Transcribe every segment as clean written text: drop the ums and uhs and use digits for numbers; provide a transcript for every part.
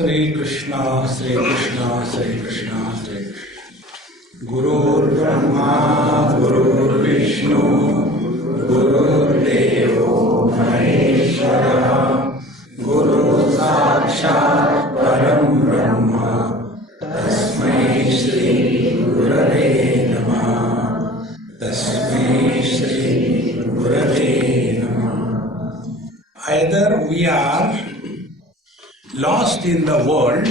Sri Krishna, Sri Krishna, Sri Krishna, Sri Krishna. Gurur Brahma, Gurur Vishnu, Gurur Devo Maheshwara, Guru Sakshat Param Brahma, Tasmai Shri Gurave Namah, Tasmai Shri Gurave Namah. Either we are lost in the world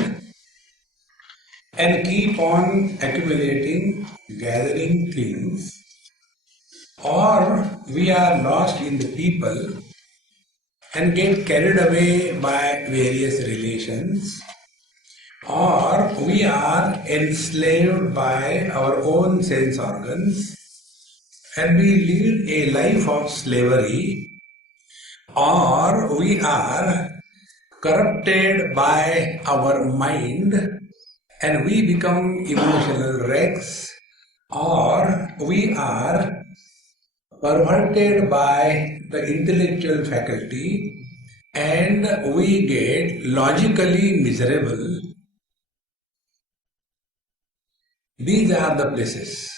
and keep on accumulating, gathering things, or we are lost in the people and get carried away by various relations, or we are enslaved by our own sense organs and we lead a life of slavery, or we are corrupted by our mind and we become emotional wrecks, or we are perverted by the intellectual faculty and we get logically miserable. These are the places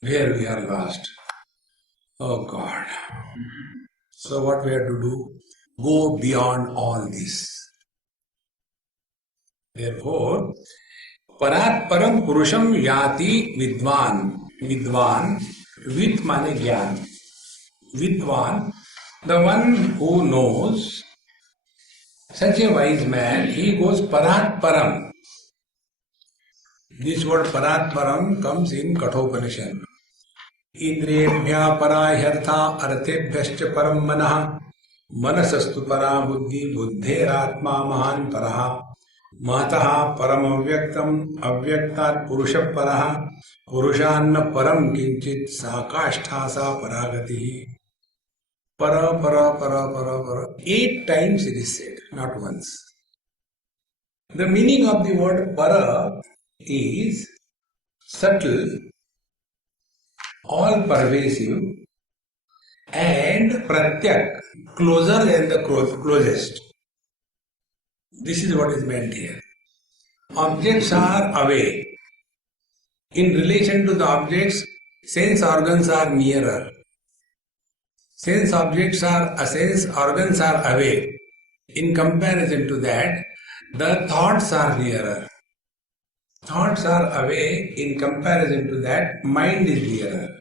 where we are lost. Oh God. So what we have to do? Go beyond all this. Therefore, Parat Param Purusham Yati Vidvan. Vidvan, Vid mane Gyan. Vidvan, the one who knows, such a wise man, he goes Parat Param. This word Parat Param comes in Kathopanishad. Indriyebhya parahyartha arthebhyascha param manah manasastu para buddhi buddheratma mahan paraha महतः परम अव्यक्तम अव्यक्तात् पुरुष परः पुरुषान्न परम किंचित साकाष्ठा सा परागति. Para, para, para, para, para. 8 times it is said, not once. The meaning of the word para is subtle, all pervasive, and pratyak, closer than the closest. This is what is meant here. Objects are away. In relation to the objects, sense organs are nearer. Sense organs are away. In comparison to that, the thoughts are nearer. Thoughts are away. In comparison to that, mind is nearer.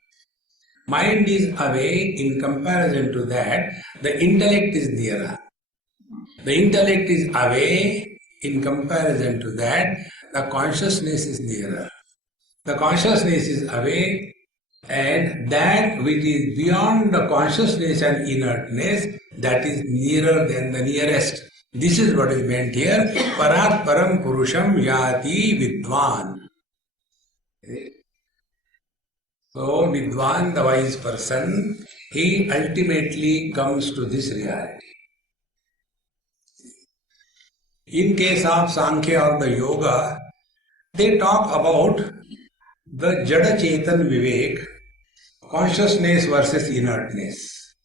Mind is away. In comparison to that, the intellect is nearer. The intellect is away. In comparison to that, the consciousness is nearer. The consciousness is away, and that which is beyond the consciousness and inertness, that is nearer than the nearest. This is what is meant here. Parat Param Purusham Yati Vidvan. So, Vidvan, the wise person, he ultimately comes to this reality. In case of Sankhya or the Yoga, they talk about the Jada Chetan Vivek, consciousness versus inertness.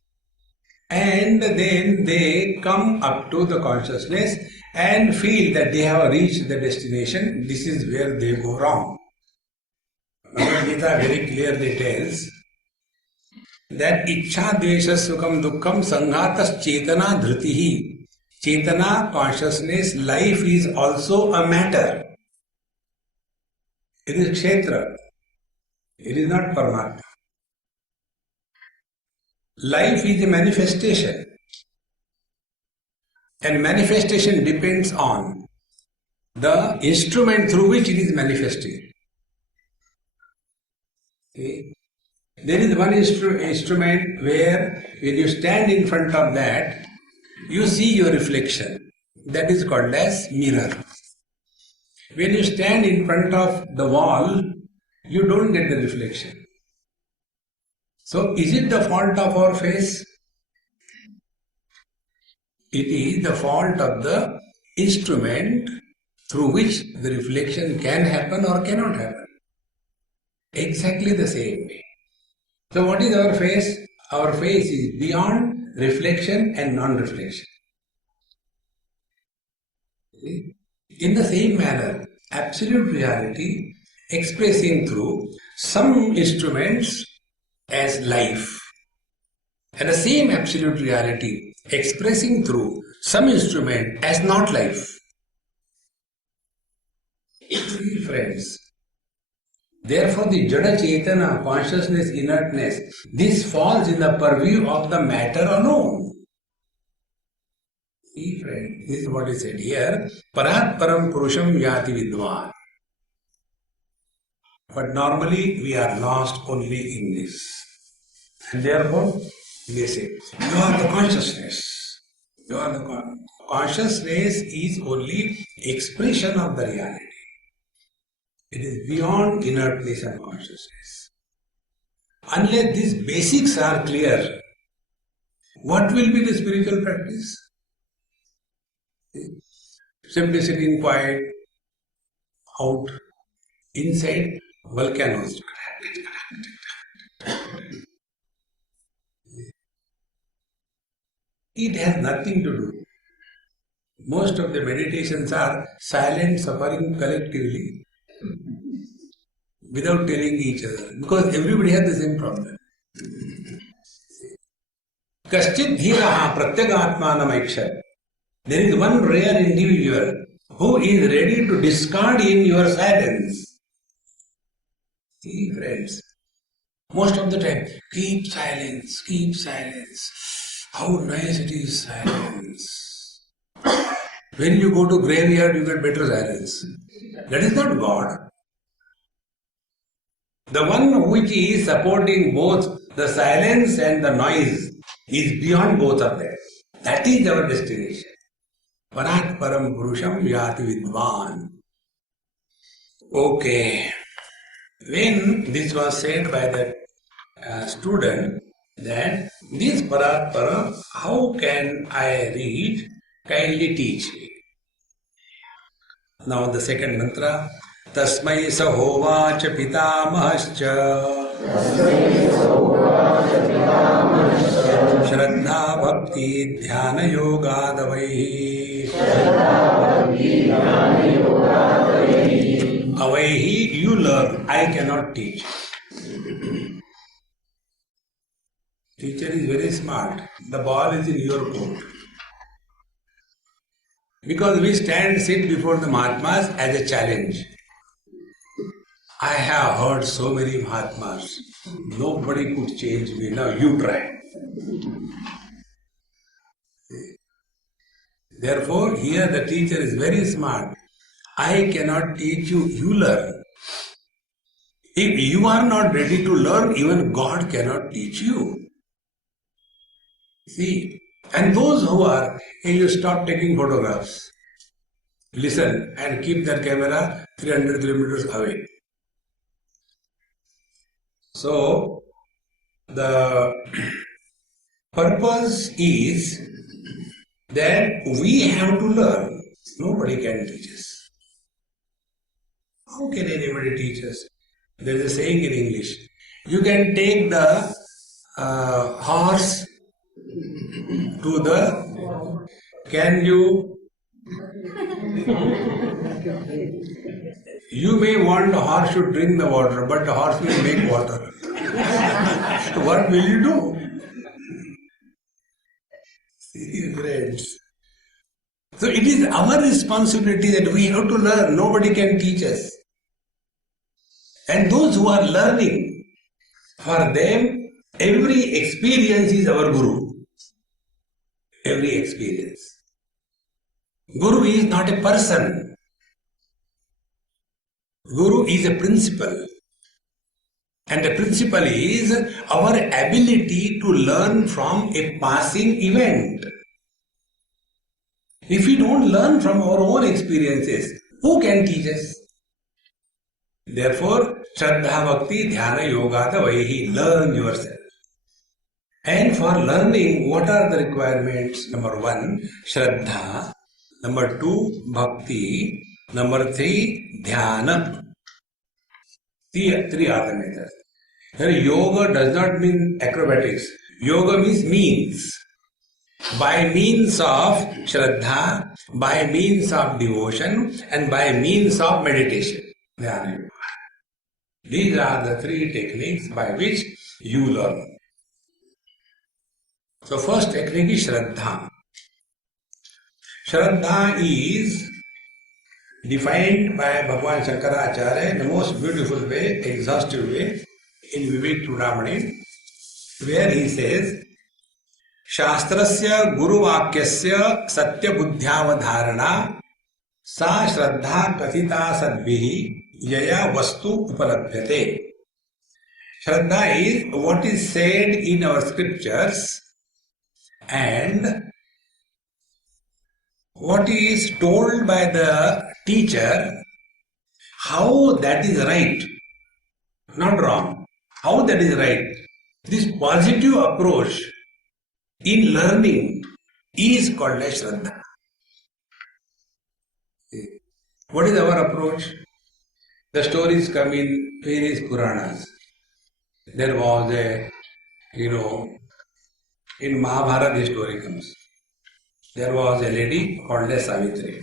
And then they come up to the consciousness and feel that they have reached the destination. This is where they go wrong. Bhagavad Gita very clearly tells that Ichcha Dvesha Sukham Dukkham Sanghatas Chetana Dhritihi. Chetana, consciousness, life is also a matter. It is kshetra. It is not Paramatma. Life is a manifestation. And manifestation depends on the instrument through which it is manifesting. Okay? There is one instrument where when you stand in front of that, you see your reflection. That is called as mirror. When you stand in front of the wall, you don't get the reflection. So, is it the fault of our face? It is the fault of the instrument through which the reflection can happen or cannot happen. Exactly the same way. So, what is our face? Our face is beyond reflection and non-reflection. In the same manner, absolute reality expressing through some instruments as life, and the same absolute reality expressing through some instrument as not life. Friends, therefore the Jada Chetana, consciousness, inertness, this falls in the purview of the matter alone. See, friend, this is what is said here. Parat param purusham yati vidvan. But normally we are lost only in this. And therefore, they say, you are the consciousness. You are the consciousness is only expression of the reality. It is beyond inertness and consciousness. Unless these basics are clear, what will be the spiritual practice? Simply sitting quiet, out, inside volcanoes. It has nothing to do. Most of the meditations are silent suffering collectively without telling each other, because everybody has the same problem. Kaschit dhiraha pratyagaatmanam. There is one rare individual who is ready to discard in your silence. See, friends, most of the time, keep silence, keep silence. How nice it is, silence. When you go to graveyard, you get better silence. That is not God. The one which is supporting both the silence and the noise is beyond both of them. That is our destination. Parat param purusham yati vidvan. Okay. When this was said by the student, that this parat param, how can I read? Kindly teach me. Now the second mantra. Tasmai sahovacha pitamahascha Shraddha bhakti dhyana yogadavaihi Avaihi, you learn, I cannot teach. Teacher is very smart. The ball is in your court. Because we sit before the Mahatmas as a challenge. I have heard so many Mahatmas. Nobody could change me. Now you try. Therefore, here the teacher is very smart. I cannot teach you, you learn. If you are not ready to learn, even God cannot teach you. See, and those who are, you stop taking photographs. Listen and keep their camera 300 kilometers away. So, the purpose is that we have to learn. Nobody can teach us. How can anybody teach us? There is a saying in English. You can take the horse to the... Can you... You may want the horse to drink the water, but the horse will make water. What will you do? See, friends. So it is our responsibility that we have to learn. Nobody can teach us. And those who are learning, for them, every experience is our Guru. Every experience. Guru is not a person. Guru is a principle. And the principle is our ability to learn from a passing event. If we don't learn from our own experiences, who can teach us? Therefore, Shraddha Bhakti Dhyana Yogada Vaihi, learn yourself. And for learning, what are the requirements? Number 1, Shraddha. Number 2, Bhakti. Number 3, Dhyana. Three are the methods. Here, yoga does not mean acrobatics. Yoga means. by means of Shraddha, by means of devotion, and by means of meditation. These are the three techniques by which you learn. So first technique is Shraddha. Shraddha is defined by Bhagwan Shankaracharya in the most beautiful way, exhaustive way, in Vivek Chudamani, where he says, Shastrasya Guru Vakyasya Satya Buddhyavadharana Sa Shraddha Kathita Sadvihi Yaya Vastu Upalabhyate. Shraddha is what is said in our scriptures and what is told by the teacher, how that is right, not wrong, how that is right. This positive approach in learning is called as Shraddha. What is our approach? The stories come in various Puranas. There was in Mahabharata the story comes. There was a lady called as Savitri.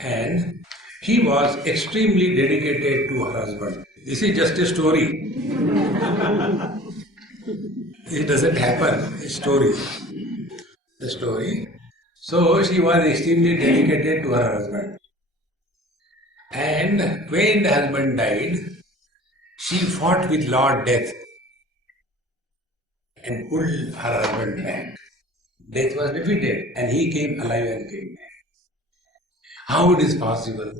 And she was extremely dedicated to her husband. This is just a story. It doesn't happen. It's story. The story. So she was extremely dedicated to her husband. And when the husband died, she fought with Lord Death and pulled her husband back. Death was defeated and he came alive and came back. How it is possible?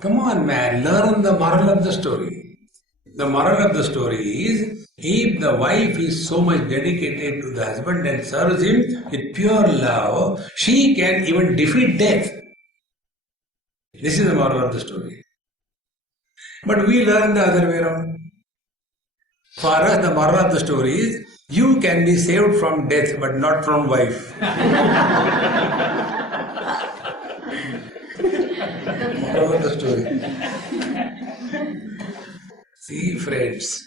Come on, man, learn the moral of the story. The moral of the story is, if the wife is so much dedicated to the husband and serves him with pure love, she can even defeat death. This is the moral of the story. But we learn the other way around. For us, the moral of the story is, you can be saved from death but not from wife. Moral of the story. See, friends.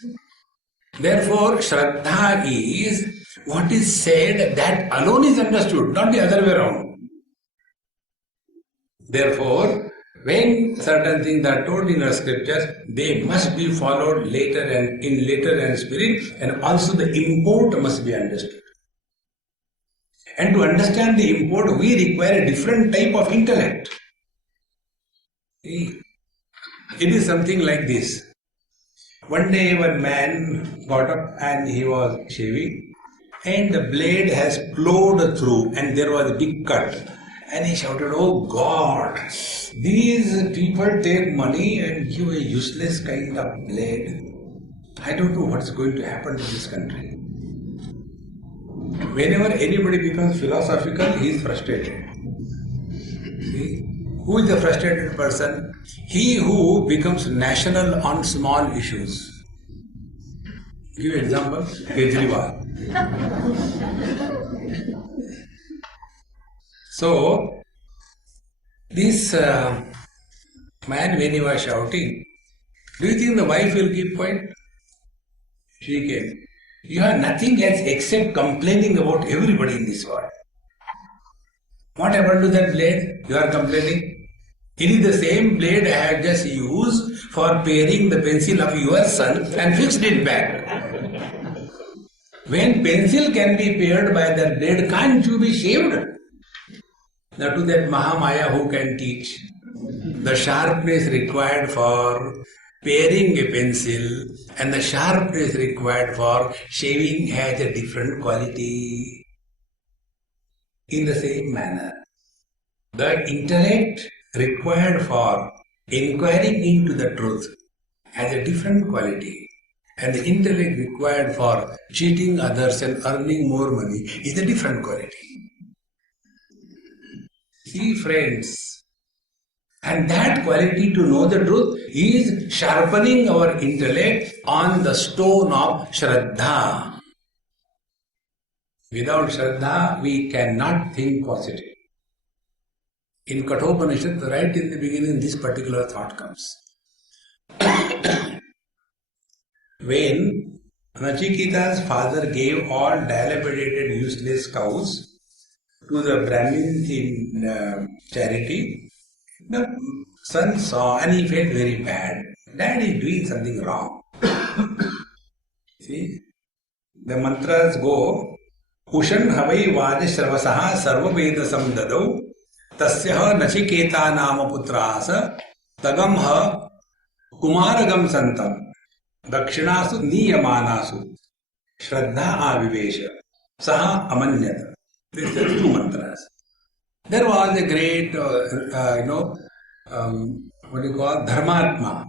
Therefore, Shraddha is what is said, that alone is understood, not the other way around. Therefore, when certain things are told in our scriptures, they must be followed later and in letter and spirit, and also the import must be understood. And to understand the import, we require a different type of intellect. See, it is something like this. One day one man got up and he was shaving, and the blade has plowed through and there was a big cut. And he shouted, "Oh God, these people take money and give a useless kind of blade. I don't know what's going to happen to this country." Whenever anybody becomes philosophical, he is frustrated. See? Who is the frustrated person? He who becomes national on small issues. Give an example, Kejriwal. So, this man, when he was shouting, do you think the wife will keep quiet? She came. You have nothing else except complaining about everybody in this world. What happened to that blade? You are complaining. It is the same blade I have just used for paring the pencil of your son and fixed it back. When pencil can be pared by that blade, can't you be shaved? Now to that Mahamaya who can teach? The sharpness required for paring a pencil and the sharpness required for shaving has a different quality. In the same manner, the intellect required for inquiring into the truth has a different quality, and the intellect required for cheating others and earning more money is a different quality. See, friends, and that quality to know the truth is sharpening our intellect on the stone of Shraddha. Without Shraddha, we cannot think positive. In Kathopanishd, right in the beginning, this particular thought comes. When Nachiketa's father gave all dilapidated, useless cows to the Brahmins in charity. The son saw and he felt very bad. Dad is doing something wrong. See, the mantras go Ushan Havai Vaja Shravasaha Sarvaveda Samdadau Tasyaha Nachiketa Nama Putrasa Tagamha Kumaragam Santam Dakshinasu Niyamanasu Shraddha Avivesha Saha Amanyata. These are two mantras. There was a great, what do you call, Dharmatma,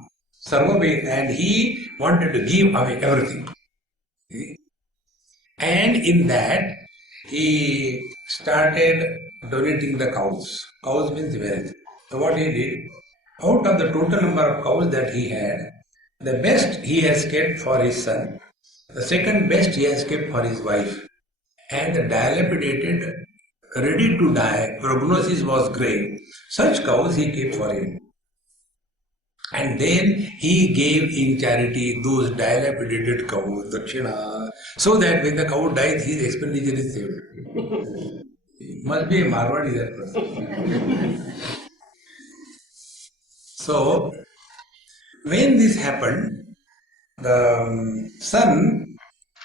Sarvaveda, and he wanted to give away everything. See? And in that, he started donating the cows. Cows means wealth. So what he did, out of the total number of cows that he had, the best he has kept for his son, the second best he has kept for his wife, and the dilapidated, ready to die, prognosis was grave. Such cows he kept for him. And then he gave in charity those dilapidated cows, dakshina, so that when the cow dies, his expenditure is saved. Must be a Marwadi that person. So, when this happened, the son,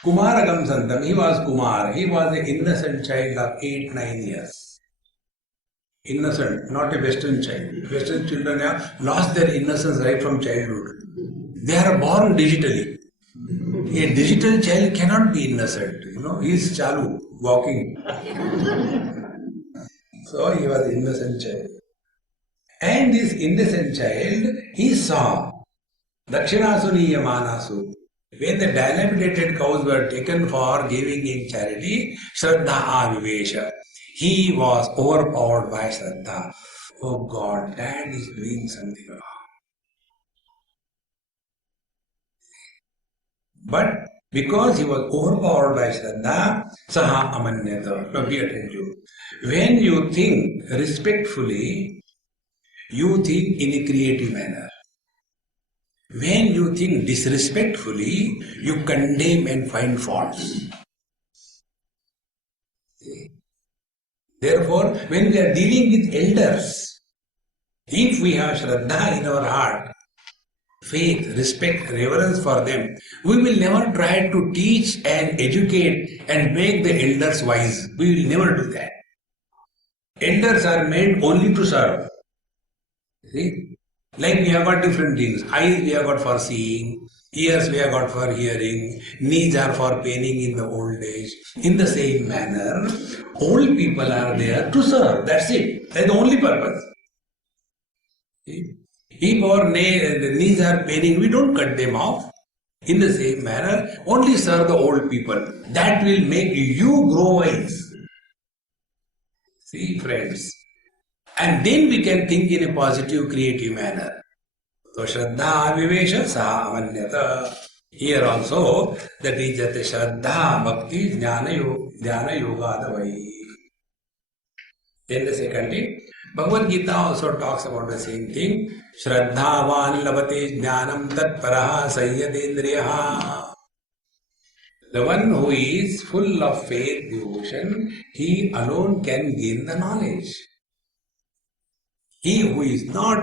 Kumaragam Santam, he was Kumar, he was an innocent child of 8-9 years. Innocent, not a Western child. Western children have lost their innocence right from childhood. They are born digitally. A digital child cannot be innocent. He is chalu, walking. So he was an innocent child. And this innocent child, he saw Dakshinasu Niyamanasu. When the dilapidated cows were taken for giving in charity, Shraddha Avivesha. He was overpowered by Shraddha. Oh God, Dad is doing something wrong. But because he was overpowered by Shraddha, Saha Amanyata. Now be attentive. When you think respectfully, you think in a creative manner. When you think disrespectfully, you condemn and find faults. Therefore, when we are dealing with elders, if we have Shraddha in our heart, faith, respect, reverence for them, we will never try to teach and educate and make the elders wise. We will never do that. Elders are meant only to serve. See? Like we have got different things. Eyes we have got for seeing, ears we have got for hearing, knees are for paining in the old age. In the same manner, old people are there to serve. That's it. That's the only purpose. If our knees are paining, we don't cut them off. In the same manner, only serve the old people. That will make you grow wise. See, friends. And then we can think in a positive, creative manner. So, Shraddha Avivesha Sa Amanyata. Here also, that is that Shraddha Bhakti Jnana Yoga Adavai. Then the second thing, Bhagavad Gita also talks about the same thing. Shraddhavan Lavate Jnanam Tatparaha Sayyadendriyaha. The one who is full of faith, devotion, he alone can gain the knowledge. He who is not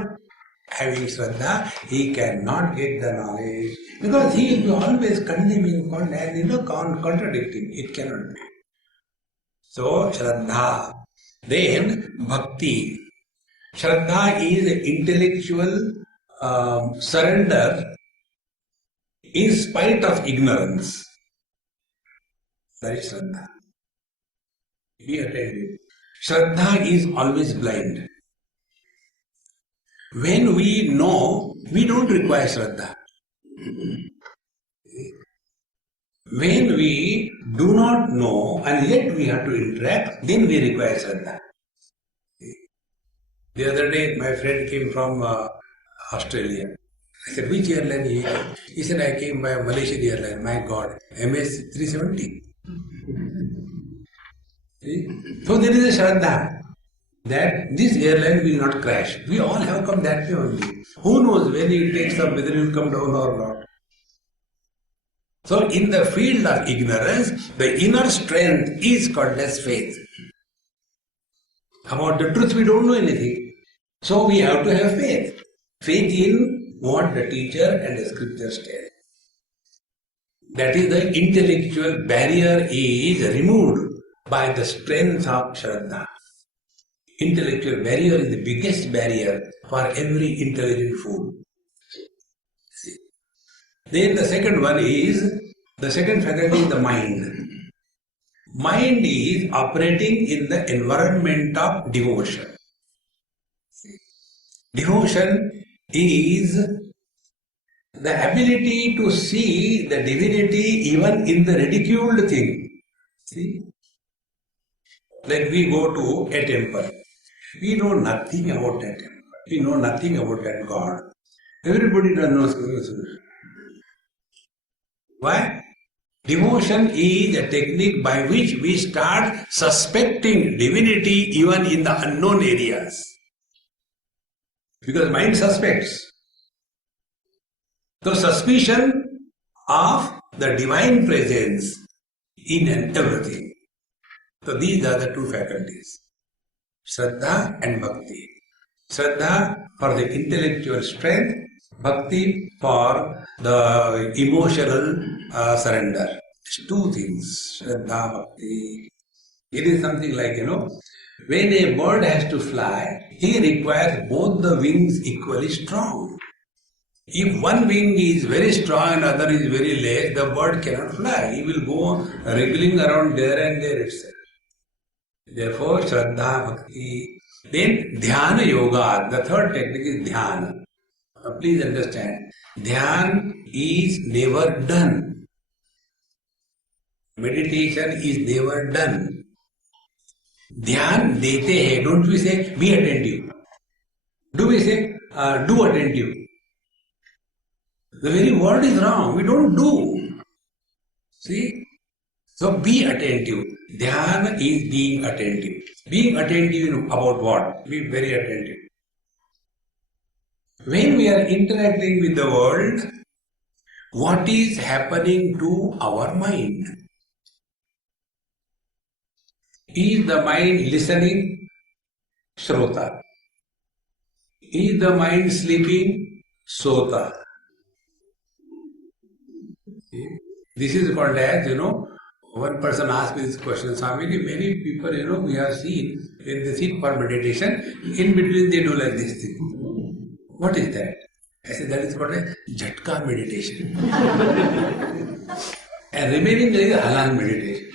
having Shraddha, he cannot get the knowledge because he will be always condemning and contradicting. It cannot be. So, Shraddha. Then, Bhakti. Shraddha is intellectual surrender in spite of ignorance. That is Shraddha. Be attentive. Shraddha is always blind. When we know, we don't require Shraddha. When we do not know and yet we have to interact, then we require Shraddha. The other day, my friend came from Australia. I said, which airline he came? He said, I came by Malaysian airline. My God, MS 370. So there is a Shraddha that this airline will not crash. We all have come that way only. Who knows when it takes up, whether it will come down or not. So in the field of ignorance, the inner strength is called as faith. About the truth we don't know anything. So we have to have faith. Faith in what the teacher and the scriptures tell. That is, the intellectual barrier is removed by the strength of Shraddha. Intellectual barrier is the biggest barrier for every intelligent fool. Then the second one is, the second faculty is the mind. Mind is operating in the environment of devotion. Devotion is the ability to see the divinity even in the ridiculed thing. See? Like we go to a temple. We know nothing about that temple. We know nothing about that God. Everybody does know. Why? Devotion is a technique by which we start suspecting divinity even in the unknown areas. Because mind suspects. So suspicion of the divine presence in and everything. So these are the two faculties. Shraddha and Bhakti. Shraddha for the intellectual strength, Bhakti for the emotional surrender. It's two things, Shraddha, Bhakti. It is something like, when a bird has to fly, he requires both the wings equally strong. If one wing is very strong and other is very less, the bird cannot fly. He will go wriggling around there and there itself. Therefore, Shraddha, Bhakti. Then Dhyana Yoga. The third technique is Dhyana. Please understand, Dhyan is never done. Meditation is never done. Dhyan dete hai. Don't we say, be attentive? Do we say, do attentive? The very word is wrong. We don't do. See? So be attentive. Dhyana is being attentive. Being attentive about what? Be very attentive. When we are interacting with the world, what is happening to our mind? Is the mind listening? Shrota. Is the mind sleeping? Sota. This is called as, one person asked me this question, Swami, many people, we have seen when they sit for meditation, in between they do like this thing. What is that? I said, that is called a Jhatka meditation. And remaining there is a Halan meditation.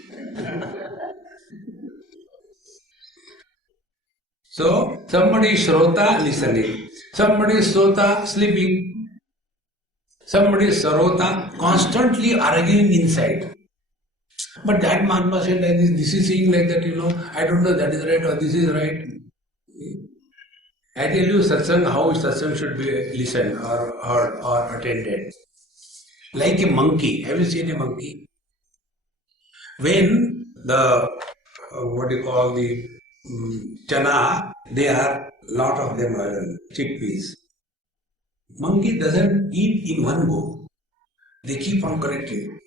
So, somebody is Shrota listening, somebody is Sota sleeping, somebody is Sarota constantly arguing inside. But that Mahatma said like this is saying like that, I don't know that is right or this is right. I tell you satsang, how satsang should be listened or attended. Like a monkey. Have you seen a monkey? When the, the chana, they are, lot of them are chickpeas. Monkey doesn't eat in one go. They keep on collecting.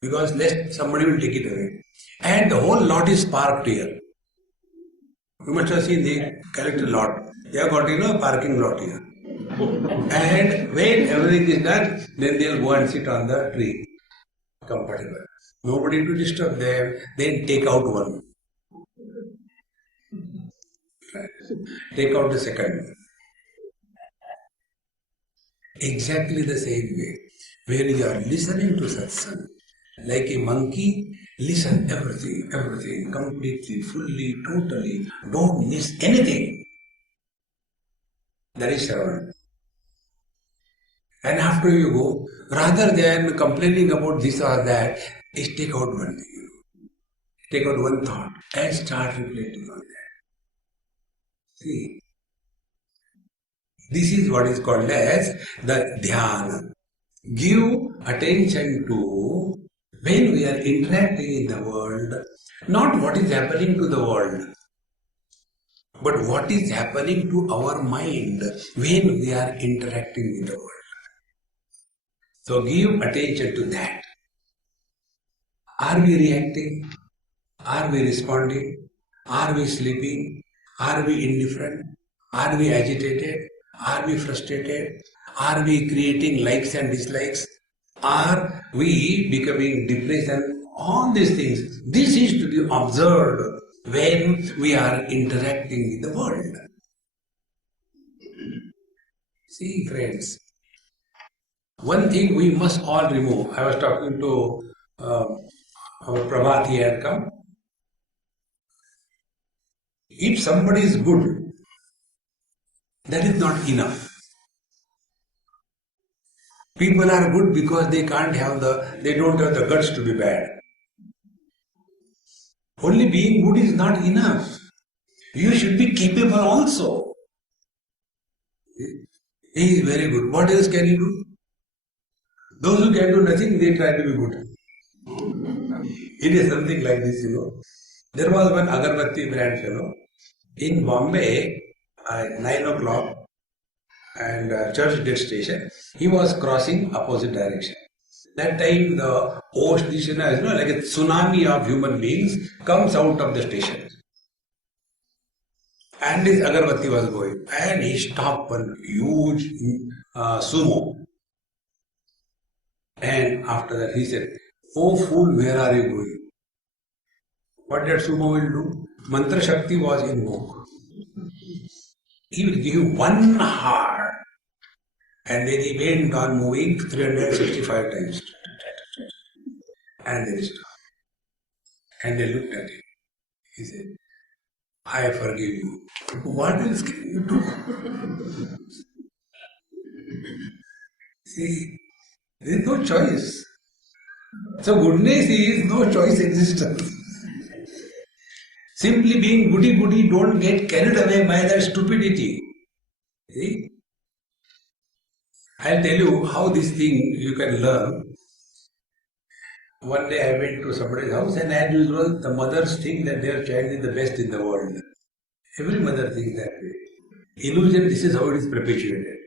Because lest somebody will take it away. And the whole lot is parked here. You must have seen they collect a lot. They have got, a parking lot here. And when everything is done, then they'll go and sit on the tree. Comfortable. Nobody to disturb them. Then take out one. Take out the second. Exactly the same way. When you are listening to satsang, like a monkey, listen everything, completely, fully, totally. Don't miss anything. That is Shravan. And after you go, rather than complaining about this or that, is take out one thing. Take out one thought and start reflecting on that. See, this is what is called as the dhyana. Give attention to when we are interacting in the world, not what is happening to the world, but what is happening to our mind when we are interacting with the world. So give attention to that. Are we reacting? Are we responding? Are we sleeping? Are we indifferent? Are we agitated? Are we frustrated? Are we creating likes and dislikes? Are we becoming depressed? And all these things. This is to be observed when we are interacting with the world. See, friends, one thing we must all remove. I was talking to our Prabhat, he had come. If somebody is good, that is not enough. People are good because they don't have the guts to be bad. Only being good is not enough. You should be capable also. He is very good. What else can you do? Those who can do nothing, they try to be good. It is something like this, There was one Agarbatti brand fellow in Bombay at 9 o'clock and Churchgate station. He was crossing opposite direction. That time the ocean, like a tsunami of human beings comes out of the station. And this Agarbatti was going. And he stopped one huge sumo. And after that he said, "Oh fool, where are you going?" What that sumo will do? Mantra Shakti was invoked. He will give you one heart. And then he went on moving 365 times. And then he stopped. And they looked at him. He said, "I forgive you." What else can you do? See, there is no choice. So goodness is no choice existence. Simply being goody-goody, don't get carried away by that stupidity. See? I'll tell you how this thing you can learn. One day I went to somebody's house and as usual the mothers think that their child is the best in the world. Every mother thinks that way. Illusion, this is how it is perpetuated.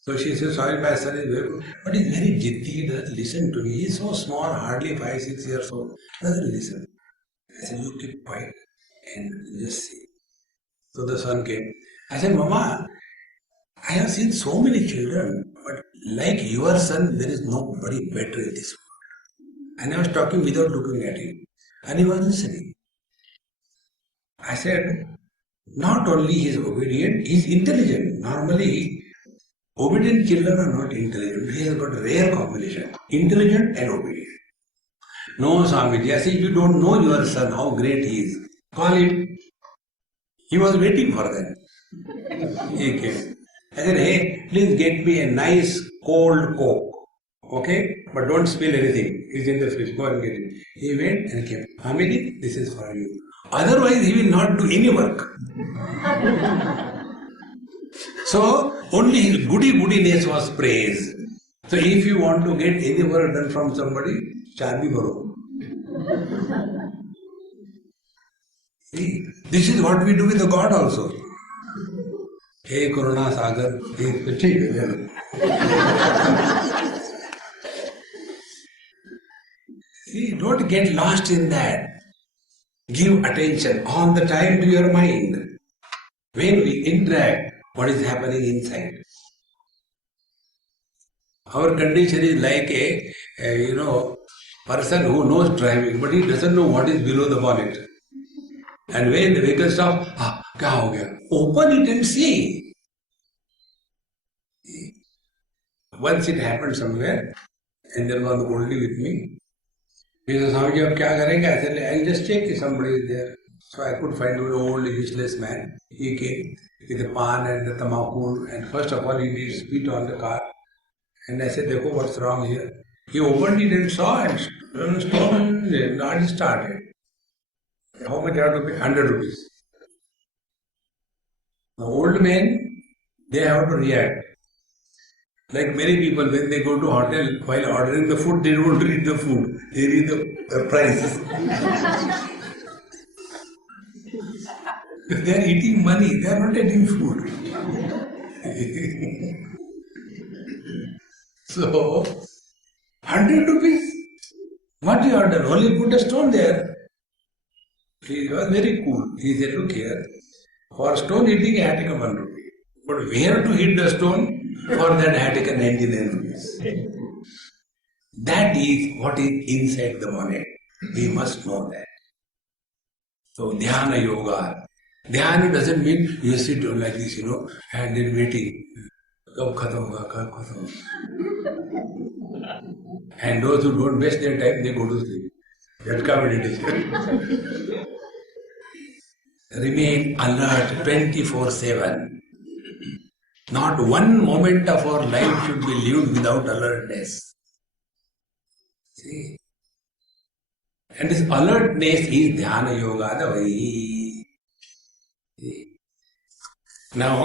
So she says, "Sorry, my son is very good, but he's very jitty, he doesn't listen to me. He's so small, hardly 5-6 years old, doesn't listen." I said, "You keep quiet and just see." So the son came. I said, "Mama, I have seen so many children, but like your son, there is nobody better in this world." And I was talking without looking at him. And he was listening. I said, "Not only he is obedient, he is intelligent. Normally, obedient children are not intelligent. He has got a rare combination. Intelligent and obedient." "No, Swamiji, I said, you don't know your son, how great he is. Call him." He was waiting for that. He came. I said, "Hey, please get me a nice cold Coke. Okay? But don't spill anything. It's in the fridge. Go and get it." He went and came. "Hamidi, this is for you." Otherwise, he will not do any work. So, only his goodiness was praised. So, if you want to get any work done from somebody, charbi baro. See, this is what we do with the God also. Hey Karuna Sagar, see, don't get lost in that. Give attention all the time to your mind. When we interact, what is happening inside? Our condition is like a person who knows driving, but he doesn't know what is below the bonnet. And when the vehicle stops, kya ho gaya? Open it and see. Once it happened somewhere, and there was only with me. He said, "Swamiji, ab kya karenge?" I said, "I'll just check if somebody is there." So I could find an old useless man. He came with a pan and the tamaku, and first of all he did spit on the car. And I said, "Dekho, what's wrong here?" He opened it and saw and not started. How much I have to pay? 100 rupees. The old men, they have to react. Like many people, when they go to hotel, while ordering the food, they don't read the food. They read the price. They are eating money. They are not eating food. So, 100 rupees? What you have done? Only put a stone there. He was very cool. He said, look here, for stone hitting I had taken 1 rupee. But where to hit the stone? For that I had taken 99 rupees. That is what is inside the money. We must know that. So dhyana yoga. Dhyana doesn't mean you sit like this, and then waiting. Kab khatam hoga, kab khatam hoga. And those who don't waste their time, they go to sleep. That's meditation. Remain alert 24/7. Not one moment of our life should be lived without alertness. See? And this alertness is dhyana yoga, the way. See? Now,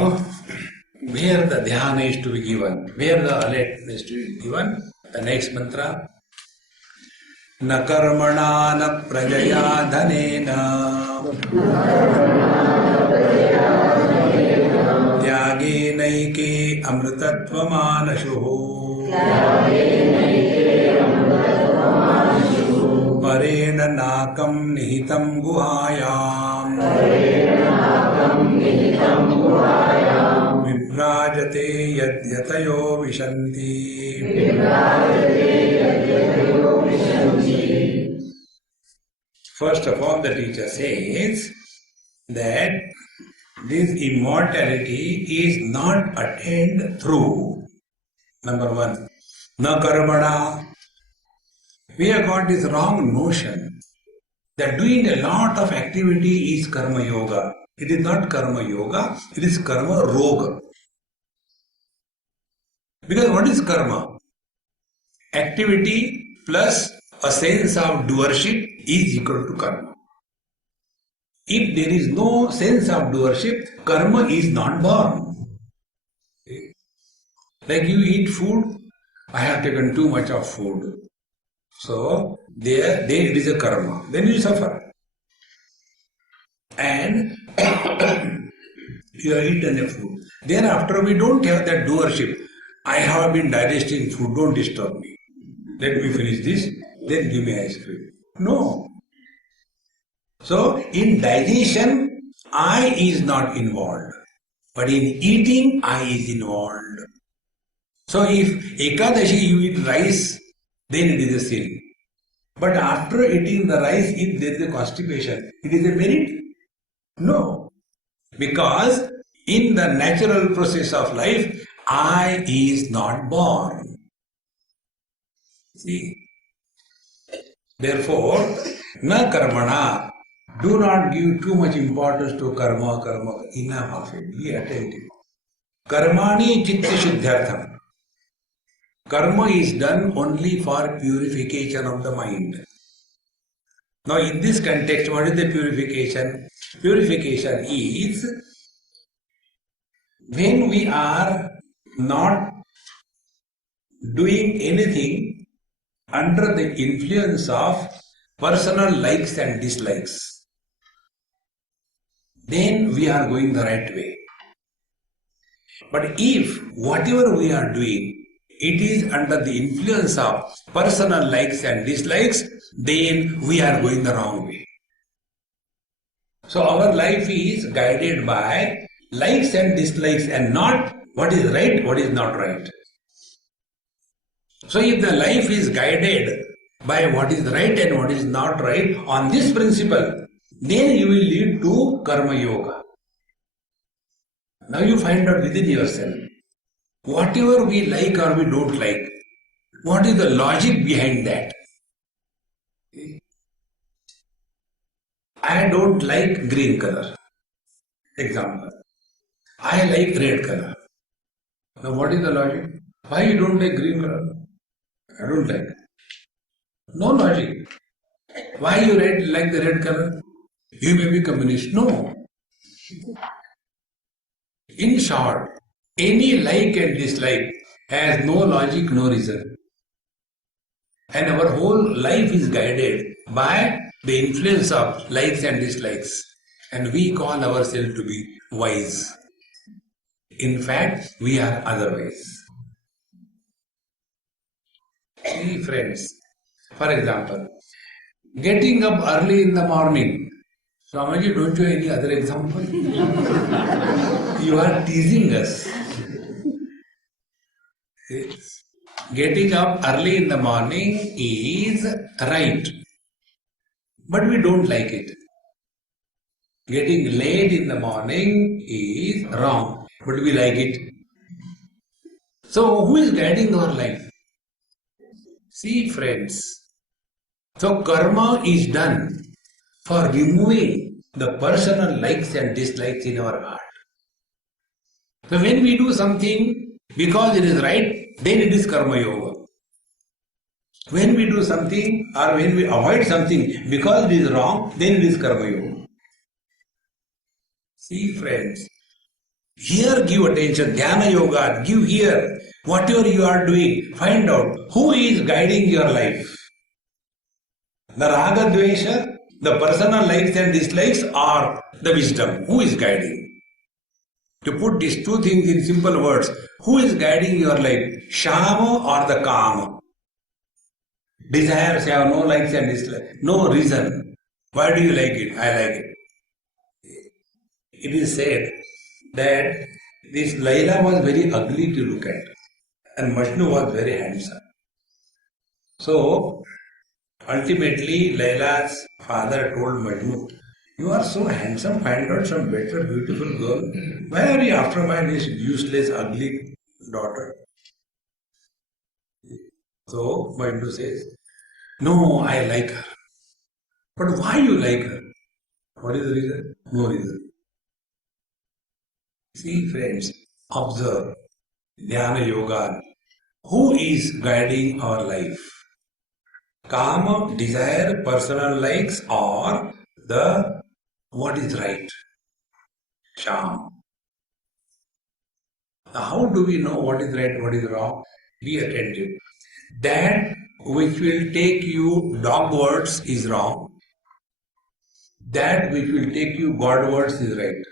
where the dhyana is to be given, where the alertness is to be given, the next mantra. न कर्मणा न प्रजया धनेन त्यागेनैके अमृतत्वमानशुः परेण नाकं निहितं गुहायाम् विभ्राजते यद्यतयो विशन्ति First of all, the teacher says that this immortality is not attained through, number one, na karmana. We have got this wrong notion that doing a lot of activity is karma yoga. It is not karma yoga, it is karma roga. Because what is karma? Activity plus a sense of doership is equal to karma. If there is no sense of doership, karma is not born. Like you eat food, I have taken too much of food. So, there it is a karma. Then you suffer. And you have eaten a food. Thereafter, we don't have that doership. I have been digesting food, don't disturb me. Let me finish this, then give me ice cream. No. So, in digestion, I is not involved. But in eating, I is involved. So, if Ekadashi you eat rice, then it is a sin. But after eating the rice, if there is a constipation, it is a merit? No. Because in the natural process of life, I is not born. See? Therefore, na karmana. Do not give too much importance to karma. Enough of it. Be attentive. Karmani chitta shuddhyartham. Karma is done only for purification of the mind. Now in this context, what is the purification? Purification is when we are not doing anything under the influence of personal likes and dislikes, then we are going the right way. But if whatever we are doing, it is under the influence of personal likes and dislikes, then we are going the wrong way. So our life is guided by likes and dislikes and not what is right, what is not right. So if the life is guided by what is right and what is not right on this principle, then you will lead to karma yoga. Now you find out within yourself, whatever we like or we don't like, what is the logic behind that? I don't like green color. Example. I like red color. Now what is the logic? Why you don't like green color? I don't like. No logic. Why you like the red color? You may be communist. No. In short, any like and dislike has no logic, no reason. And our whole life is guided by the influence of likes and dislikes. And we call ourselves to be wise. In fact, we are otherwise. See, friends, For example, getting up early in the morning. Swamiji, don't you have any other example? You are teasing us. Yes. Getting up early in the morning is right, but we don't like it. Getting late in the morning is wrong, but we like it. So, who is guiding our life? See, friends, so karma is done for removing the personal likes and dislikes in our heart. So, when we do something because it is right, then it is karma yoga. When we do something or when we avoid something because it is wrong, then it is karma yoga. See, friends, here give attention, dhyana yoga, give here. Whatever you are doing, find out who is guiding your life. The raga dvesha, the personal likes and dislikes, or the wisdom. Who is guiding? To put these two things in simple words, who is guiding your life? Shama or the kama? Desires have no likes and dislikes, no reason. Why do you like it? I like it. It is said that this Laila was very ugly to look at and Majnu was very handsome. So ultimately Laila's father told Majnu, you are so handsome, find out some better beautiful girl. Why are you after my this useless ugly daughter? So Majnu says, no, I like her. But why you like her? What is the reason? No reason. See, friends, observe Dhyana Yoga. Who is guiding our life? Kama, desire, personal likes, or the what is right? Sham. Now, how do we know what is right, what is wrong? Be attentive. That which will take you dogwards is wrong. That which will take you Godwards is right.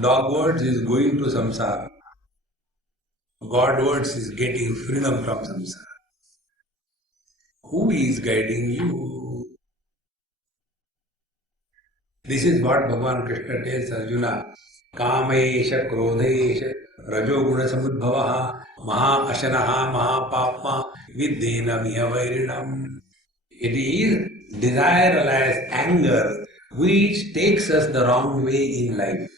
Dogwards is going to samsara. Godwards is getting freedom from samsara. Who is guiding you? This is what Bhagavan Krishna tells Arjuna. Kamesha, Krodesha, Rajoguna Samudbhavaha, Maha Ashanaha, Maha Papma, Viddena Miha Vairinam. It is desire alias anger which takes us the wrong way in life.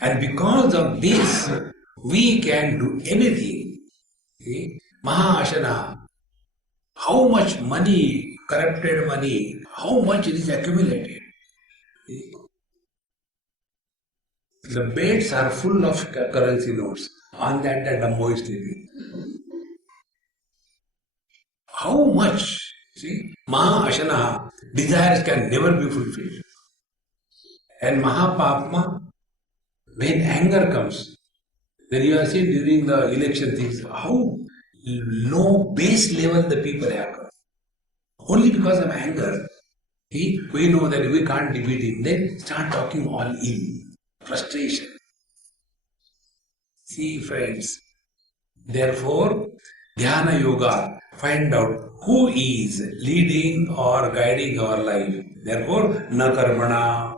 And because of this, we can do anything. See? Mahashana, how much money, corrupted money, how much it is accumulated. See? The beds are full of currency notes. On that, the Dammo is sleeping. How much? See? Mahashana, desires can never be fulfilled. And Mahapapma, when anger comes, then you are seeing during the election things, how low base level the people have come. Only because of anger. See, we know that we can't defeat him. Then start talking all ill. Frustration. See, friends. Therefore, Dhyana Yoga, find out who is leading or guiding our life. Therefore, na karmana.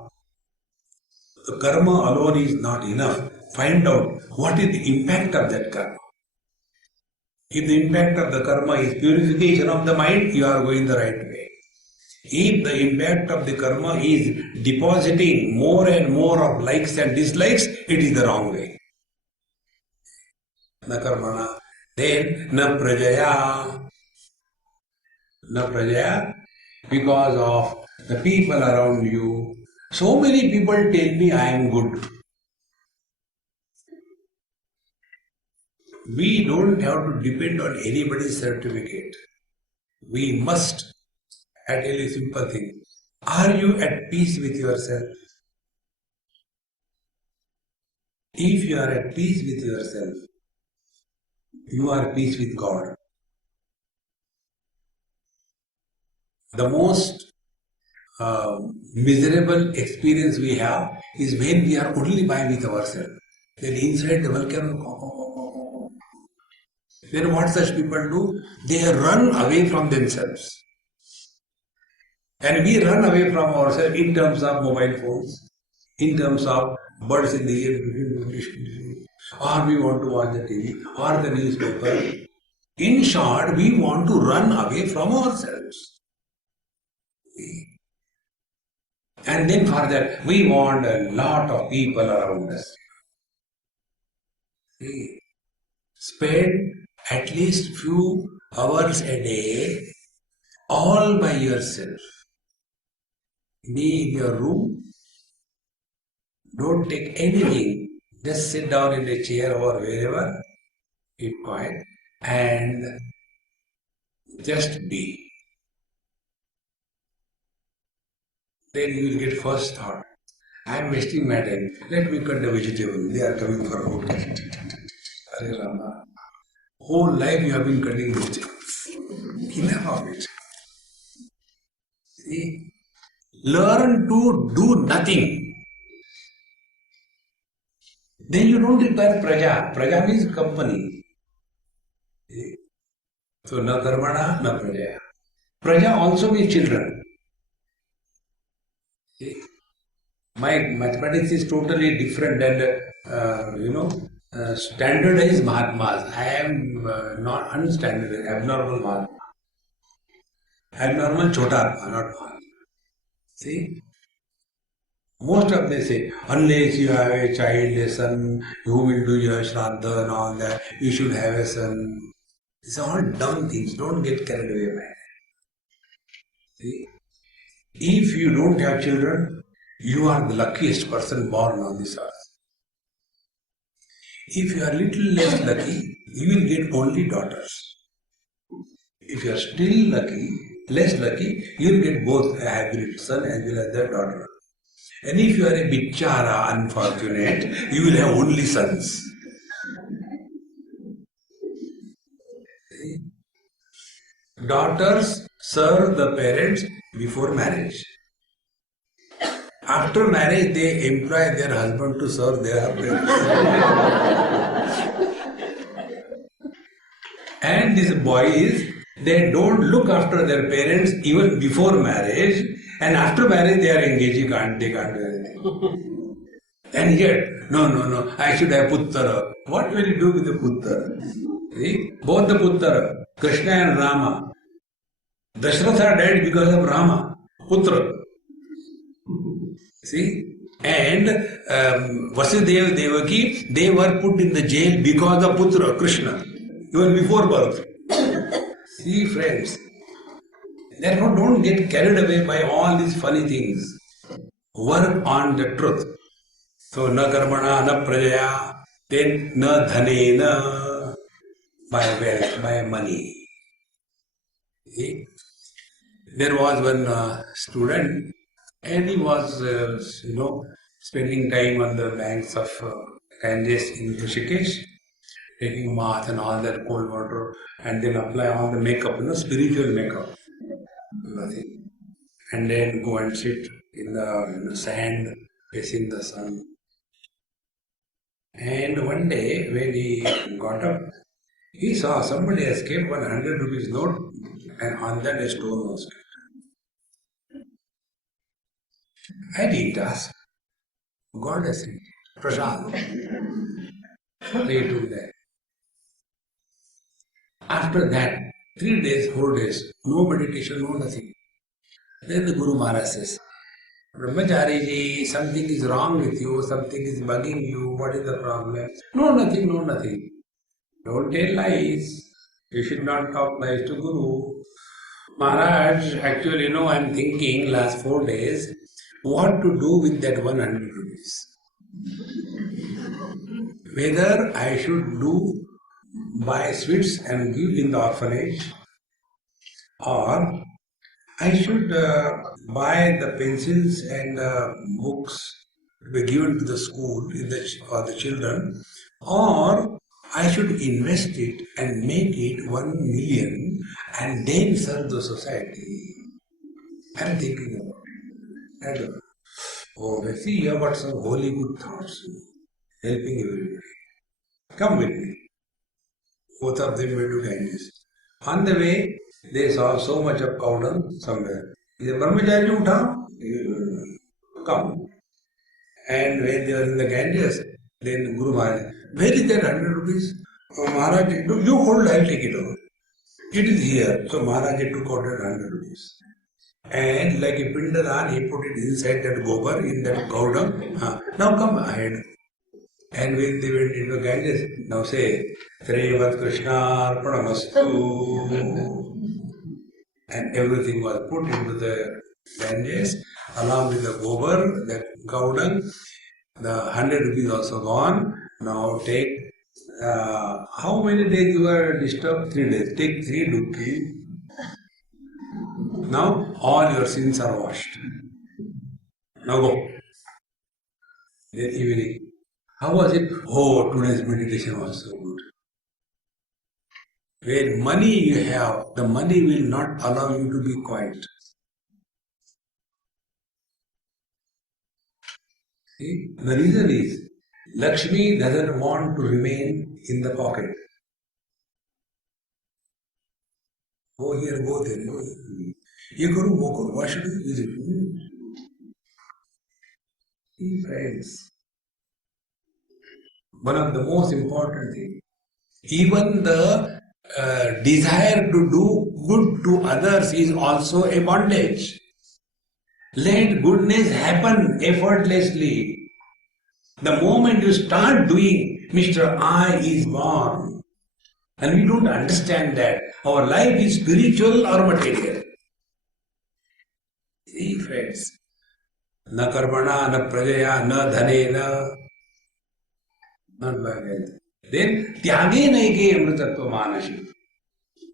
The karma alone is not enough. Find out what is the impact of that karma. If the impact of the karma is purification of the mind, you are going the right way. If the impact of the karma is depositing more and more of likes and dislikes, it is the wrong way. Na karmana. Then, na prajaya. Na prajaya, because of the people around you. So many people tell me I am good. We don't have to depend on anybody's certificate. We must. I tell you a simple thing. Are you at peace with yourself? If you are at peace with yourself, you are at peace with God. The most miserable experience we have is when we are only by with ourselves. Then inside the volcano, Then what such people do? They run away from themselves. And we run away from ourselves in terms of mobile phones, in terms of birds in the air, or we want to watch the TV, or the newspaper. In short, we want to run away from ourselves. And then further, we want a lot of people around us. Spend at least few hours a day all by yourself. Be in your room. Don't take anything. Just sit down in a chair or wherever. Keep quiet and just be. Then you will get first thought. I am wasting my time. Let me cut the vegetable. They are coming for food. Hare Rama. Whole life you have been cutting vegetables. Enough of it. See? Learn to do nothing. Then you don't require praja. Praja means company. See? So na karmana, na praja. Praja also means children. See? My mathematics is totally different and standardized Mahatmas. I am not unstandardized, abnormal Mahatma. Abnormal Chota Atma, not Mahatma. See? Most of them say, unless you have a child, a son, who will do your Shraddha and all that, you should have a son. These are all dumb things. Don't get carried away by it. See? If you don't have children, you are the luckiest person born on this earth. If you are little less lucky, you will get only daughters. If you are still less lucky, you will get both a hybrid son as well as their daughter. And if you are a bichara, unfortunate, you will have only sons. Daughters serve the parents before marriage. After marriage, they employ their husband to serve their parents. And these boys, they don't look after their parents even before marriage, and after marriage they are engaged, they can't do anything. And yet, no, I should have puttara. What will you do with the puttara? See? Both the puttara, Krishna and Rama. Dashratha died because of Rama, putra. See? And Vasudeva Devaki, they were put in the jail because of putra, Krishna, even before birth. See, friends, therefore don't get carried away by all these funny things. Work on the truth. So, na karmana, na prajaya, then na dhanena, by wealth, by money. See? There was one student, and he was, spending time on the banks of Ganges in Rishikesh, taking bath and all that cold water, and then apply all the makeup, spiritual makeup. Nothing. And then go and sit in the sand, facing the sun. And one day, when he got up, he saw somebody has kept 100 rupees note, and on that a stone was kept. I didn't ask. God has sent it. Prasad. They took that. After that, 3 days, 4 days, no meditation, no nothing. Then the Guru Maharaj says, Brahmachari ji, something is wrong with you, something is bugging you, what is the problem? No, nothing. Don't tell lies. You should not talk lies to Guru. Maharaj, actually, I'm thinking last 4 days, what to do with that 100 rupees. Whether I should buy sweets and give in the orphanage, or I should buy the pencils and books to be given to the school for the children, or I should invest it and make it 1 million and then serve the society. I am thinking about it. I don't know. Oh, see, you have got some holy good thoughts, helping everybody. Come with me. Both of them went to Ganges. On the way, they saw so much of cow dung somewhere. He said, Brahmacharya, come. And when they were in the Ganges, then Guru Maharaj, where is that 100 rupees? Oh, Maharaj, you hold, I'll take it over. It is here. So Maharaj took out that 100 rupees. And like a pindadan, he put it inside that gobar, in that cow dung. Now come ahead. And when they went into Ganges, now say, Srevat Krishna Arpanamastu. And everything was put into the Ganges along with the gobar, the cow dung. The 100 rupees also gone. Now take, how many days you were disturbed? 3 days. Take 3 rupees. Now all your sins are washed. Now go. Then evening. How was it? Oh, today's meditation was so good. When money you have, the money will not allow you to be quiet. See? The reason is, Lakshmi doesn't want to remain in the pocket. Go here, go there, go there. You go, go. Why should you use it? See, friends, one of the most important things, even the desire to do good to others is also a bondage. Let goodness happen effortlessly. The moment you start doing, Mr. I is born. And we don't understand that. Our life is spiritual or material. See, friends. Na karmana, na prajaya, na dhane, not by wealth. Then, tyage naike amritatva manashi.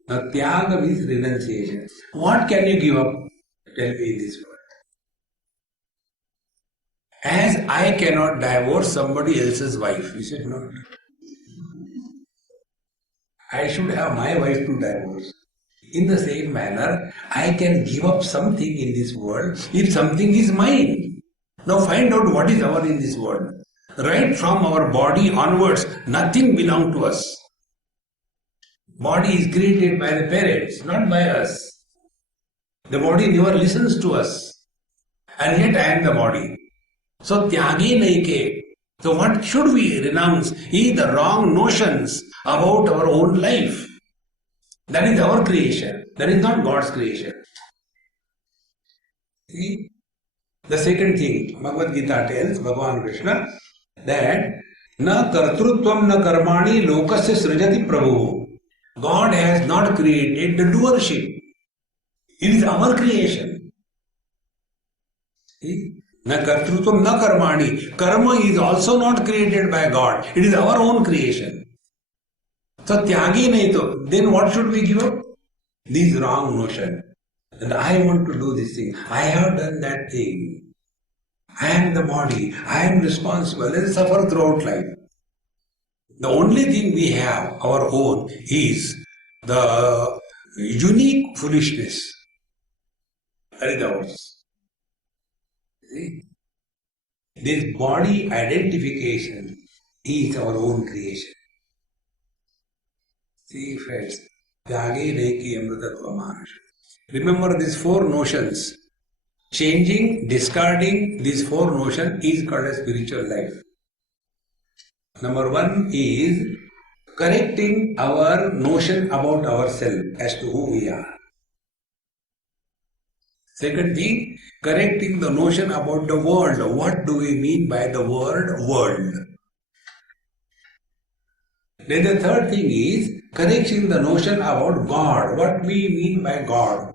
Now, tyaga means renunciation. What can you give up? Tell me in this world. As I cannot divorce somebody else's wife, you said not. I should have my wife to divorce. In the same manner, I can give up something in this world if something is mine. Now find out what is our in this world. Right from our body onwards, nothing belongs to us. Body is created by the parents, not by us. The body never listens to us. And yet I am the body. So tyagi naike. So what should we renounce is the wrong notions about our own life. That is our creation. That is not God's creation. See? The second thing, Bhagavad Gita tells Bhagavan Krishna that na kartrutvam na karmani lokasya srijati prabhu. God has not created the doership. It is our creation. See? Na kartrutvam na karmani. Karma is also not created by God. It is our own creation. So tyagi nahi to. Then what should we give up? This wrong notion. That I want to do this thing. I have done that thing. I am the body. I am responsible. Let us suffer throughout life. The only thing we have, our own, is the unique foolishness. That is ours. See? This body identification is our own creation. See, friends, Tyage Reiki Amritatva Maharaj. Remember these 4 notions. Changing, discarding these 4 notions is called a spiritual life. Number 1 is correcting our notion about ourselves as to who we are. Second thing, correcting the notion about the world. What do we mean by the word world? Then the third thing is correcting the notion about God. What we mean by God?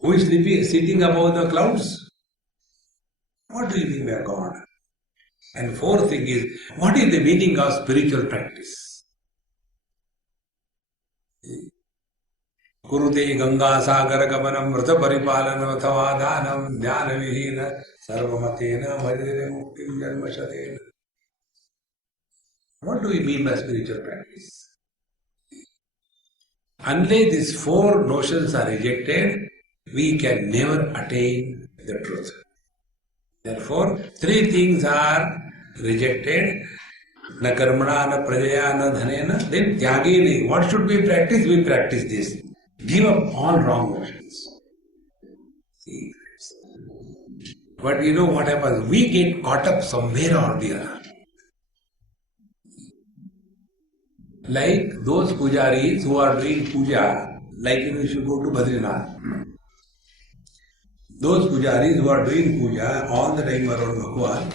Who is sitting above the clouds? What do you mean by God? And fourth thing is, what is the meaning of spiritual practice? Kurute Ganga Sagar Gamanam Vrta Paripalanam Thavadhanam Dhyana Vihina Sarvamatena Bhajire Muktim Janmashatena. What do we mean by spiritual practice? Unless these 4 notions are rejected, we can never attain the truth. Therefore, 3 things are rejected. Na karmana, na prajaya, na dhanena. Then tyagene. What should we practice? We practice this. Give up all wrong notions. See? But you know what happens? We get caught up somewhere or the other. Like those pujaris who are doing puja, like if you go to Badrinath. Those pujaris who are doing puja all the time around Bhagwan,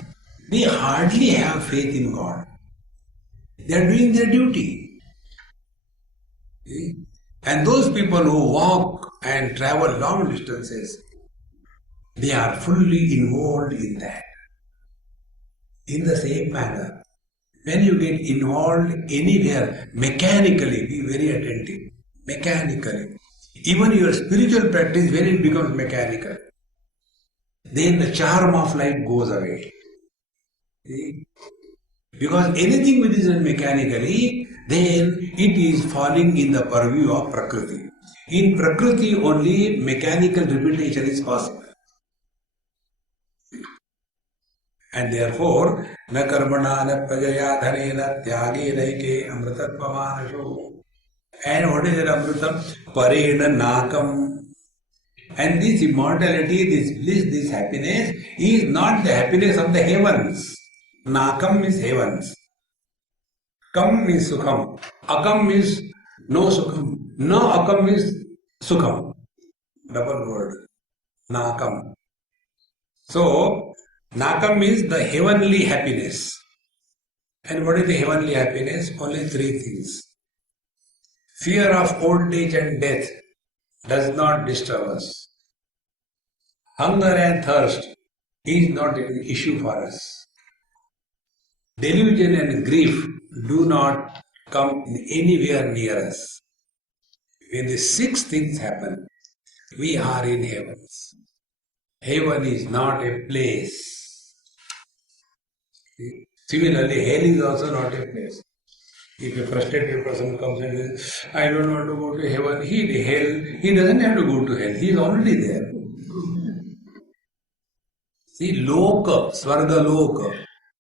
they hardly have faith in God. They are doing their duty. See? And those people who walk and travel long distances, they are fully involved in that. In the same manner, when you get involved anywhere mechanically, be very attentive. Mechanically. Even your spiritual practice, when it becomes mechanical, then the charm of life goes away. See? Because anything which is done mechanically, then it is falling in the purview of Prakriti. In Prakriti only mechanical repetition is possible. And therefore, na karmana na prajaya dhanena tyage laike amritatvamanasho. And what is that amritam? Parena nakam. And this immortality, this bliss, this happiness is not the happiness of the heavens. Nakam means heavens. Kam means sukham. Akam means no sukham. No akam means sukham. Double word. Nakam. So, nakam means the heavenly happiness. And what is the heavenly happiness? Only three things. Fear of old age and death does not disturb us. Hunger and thirst is not an issue for us. Delusion and grief do not come anywhere near us. When the six things happen, we are in heavens. Heaven is not a place. Similarly, hell is also not a place. If a frustrated person comes and says, I don't want to go to heaven, he doesn't have to go to hell, he is already there. See, loka, svarga loka,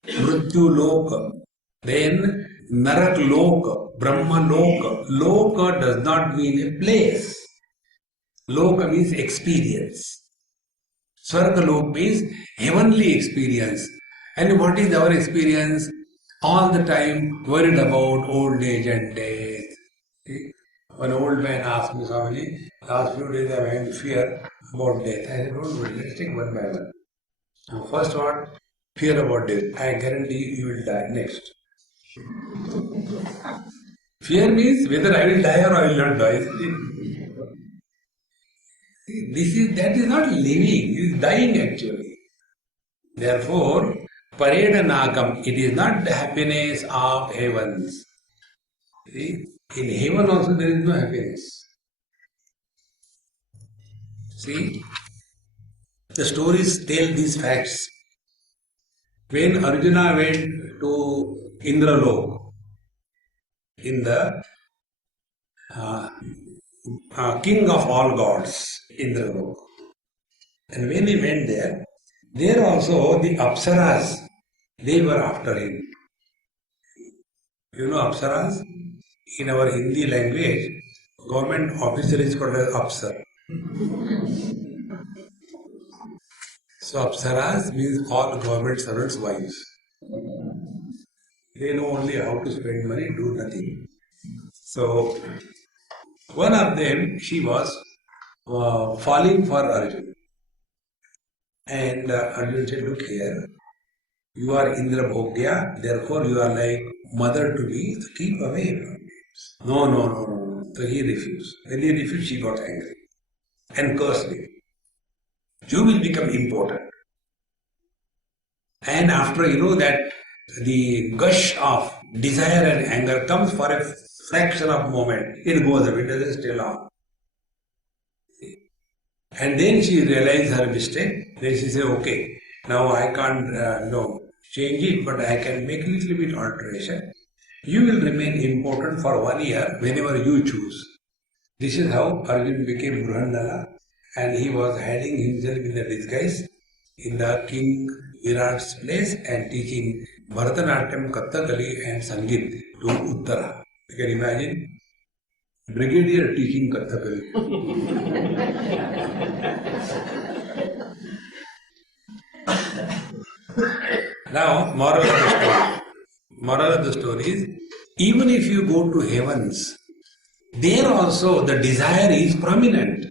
mrityu loka, then narak loka, brahma loka. Loka does not mean a place. Loka means experience. Svargalok means heavenly experience. And what is our experience? All the time worried about old age and death. See? One old man asked me, Swami, last few days I am having fear about death. I said, don't worry, let's take one by one. Now, first one, fear about death. I guarantee you will die. Next. Fear means whether I will die or I will not die. That is not living, it is dying actually. Therefore, pareda nakam, it is not the happiness of heavens. See, in heaven also there is no happiness. See, the stories tell these facts. When Arjuna went to Indralok, in the king of all gods, Indralok, and when he went there also the Apsaras, they were after him. You know Apsaras? In our Hindi language, government officer is called as Apsar. So Apsaras means all government servants' wives. They know only how to spend money, do nothing. So one of them, she was falling for Arjun. And Arjun said, look here, you are Indra Bhogya, therefore you are like mother to me, so keep away from me. No. So he refused. When he refused, she got angry and cursed him. You will become important. And after that the gush of desire and anger comes for a fraction of moment, it goes away, it doesn't stay long. And then she realized her mistake. Then she said, okay, now I can't change it, but I can make a little bit alteration. You will remain important for 1 year whenever you choose. This is how Arjun became Bruhandala, and he was hiding himself in a disguise in the king Virat's place and teaching Bharatanatyam, Kathakali and Sangeet to Uttara. You can imagine brigadier teaching Kathakali. Now, moral of the story. Moral of the story is, even if you go to heavens, there also the desire is prominent.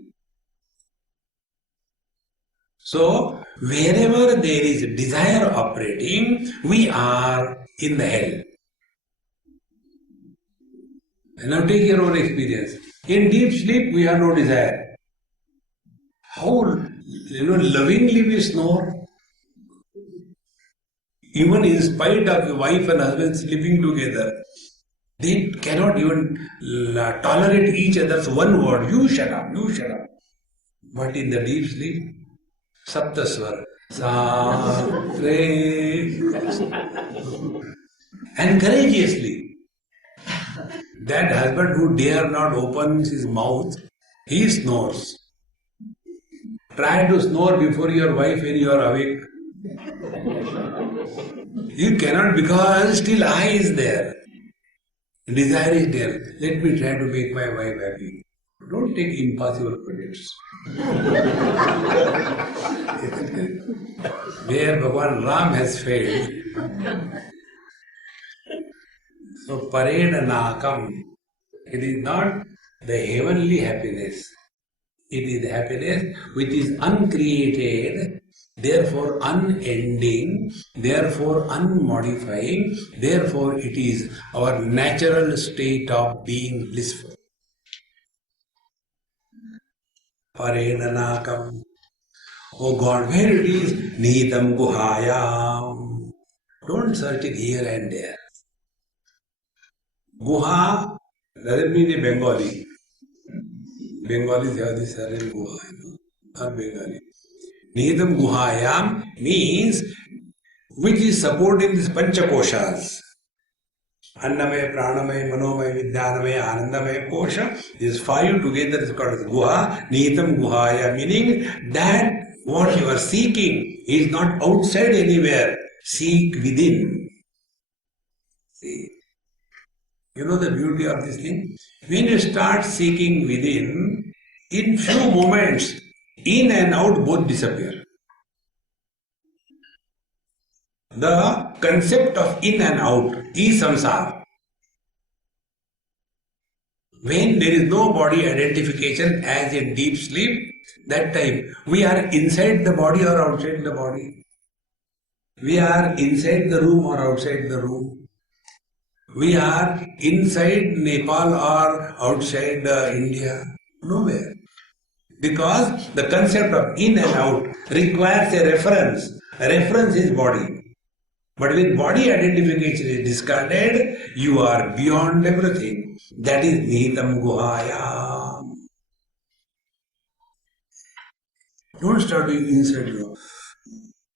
So, wherever there is desire operating, we are in the hell. And now take your own experience. In deep sleep, we have no desire. How lovingly we snore. Even in spite of the wife and husband sleeping together, they cannot even tolerate each other's one word. You shut up, you shut up. But in the deep sleep, Saptaswar, Sa, Re, and courageously, that husband who dare not open his mouth, he snores. Try to snore before your wife when you are awake. You cannot because still I is there. Desire is there. Let me try to make my wife happy. Don't take impossible projects. Where Bhagavan Ram has failed. So pareda nakam. It is not the heavenly happiness. It is happiness which is uncreated, therefore unending, therefore unmodifying, therefore it is our natural state of being blissful. Parenanakam. Oh God, where it is? Nihitam guhayam. Don't search it here and there. Guha doesn't mean a Bengali. Bengalis have this certain guha, not Bengali. Nihitam guhayam means which is supporting these panchakoshas. Annamaya, pranamaya, manomaya, vijnanamaya, anandamaya kosha. These five together is called as guha. Nihitam guhaya, meaning that what you are seeking is not outside anywhere. Seek within. See. You know the beauty of this thing? When you start seeking within, in few moments, in and out both disappear. The concept of in and out is samsara. When there is no body identification as in deep sleep, that time we are inside the body or outside the body. We are inside the room or outside the room. We are inside Nepal or outside India. Nowhere. Because the concept of in and out requires a reference. A reference is body. But when body identification is discarded, you are beyond everything. That is Nihitam Guhaya. Don't start doing inside you.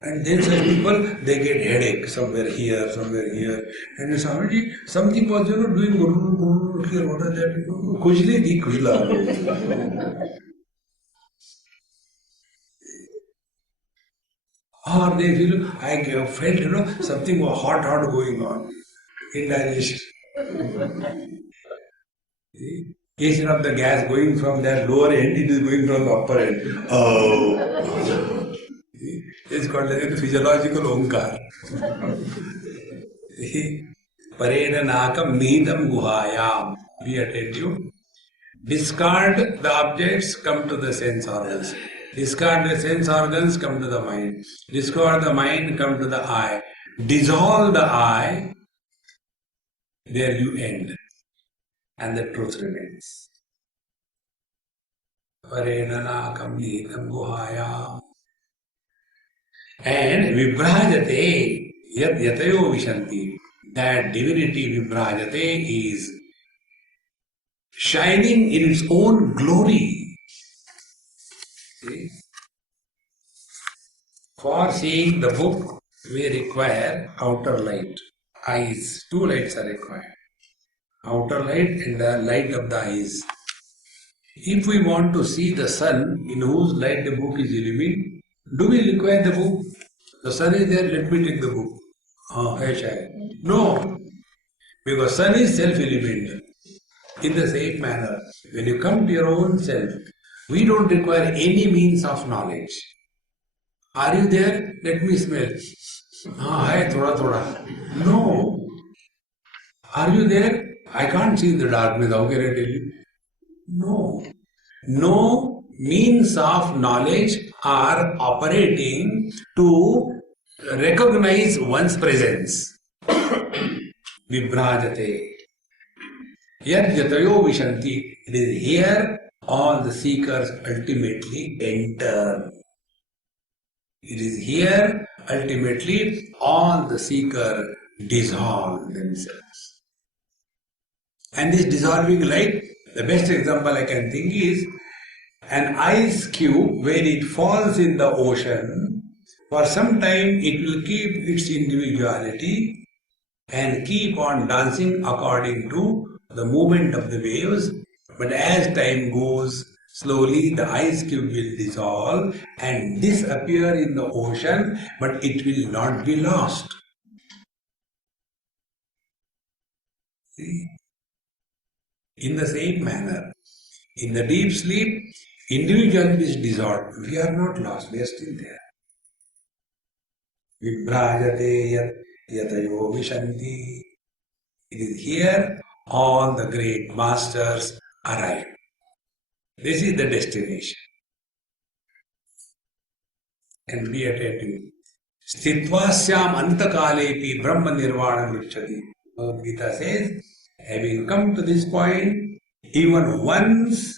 And then some people, they get headache somewhere here, somewhere here. And Swamiji, something was doing here, what is that? Khujli di khujla. Or they feel, I felt, something was hot going on. Indigestion. Instead of the gas going from that lower end, it is going from the upper end. Oh. It's called the physiological onkar. Parenanakam nidam guhayam. Be attentive. Discard the objects, come to the sense organs. Discard the sense organs, come to the mind. Discard the mind, come to the eye. Dissolve the eye, there you end. And the truth remains. Parenanakam nidam guhayam. And vibrajate yat yatayo vishanti. That divinity vibrajate is shining in its own glory. See? For seeing the book, we require outer light. Eyes. Two lights are required. Outer light and the light of the eyes. If we want to see the sun in whose light the book is illuminated, do we require the book? The sun is there, let me take the book. No, because sun is self-element. In the same manner, when you come to your own self, we don't require any means of knowledge. Are you there? Let me smell. Hai, thoda thoda. No. Are you there? I can't see in the darkness. How can I tell you? No. No means of knowledge are operating to recognize one's presence. Vibhrajate. Yad yatayo vishanti. It is here all the seekers ultimately enter. It is here ultimately all the seekers dissolve themselves. And this dissolving light, the best example I can think is an ice cube. When it falls in the ocean, for some time it will keep its individuality and keep on dancing according to the movement of the waves. But as time goes, slowly the ice cube will dissolve and disappear in the ocean, but it will not be lost. See? In the same manner, in the deep sleep, individuality is dissolved. We are not lost, we are still there. Vibhrajate yatayo vishanti. It is here all the great masters arrive. This is the destination. And be attentive. Stitvasyam antakalepi brahma nirvana vricchati. Bhagavad Gita says, having come to this point, even once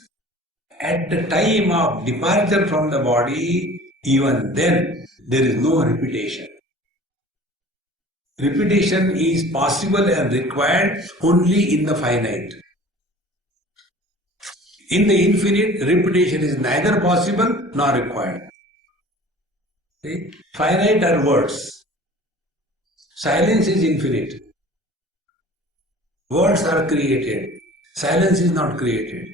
at the time of departure from the body, even then there is no repetition. Repetition is possible and required only in the finite. In the infinite, repetition is neither possible nor required. See? Finite are words. Silence is infinite. Words are created. Silence is not created.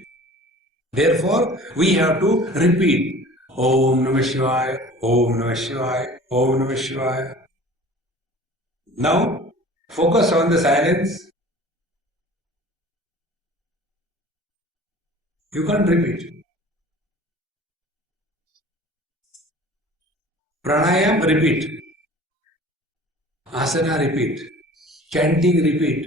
Therefore, we have to repeat Om Namah Shivaya, Om Namah Shivaya, Om Namah Shivaya. Now, focus on the silence. You can't repeat. Pranayam, repeat. Asana, repeat. Chanting, repeat.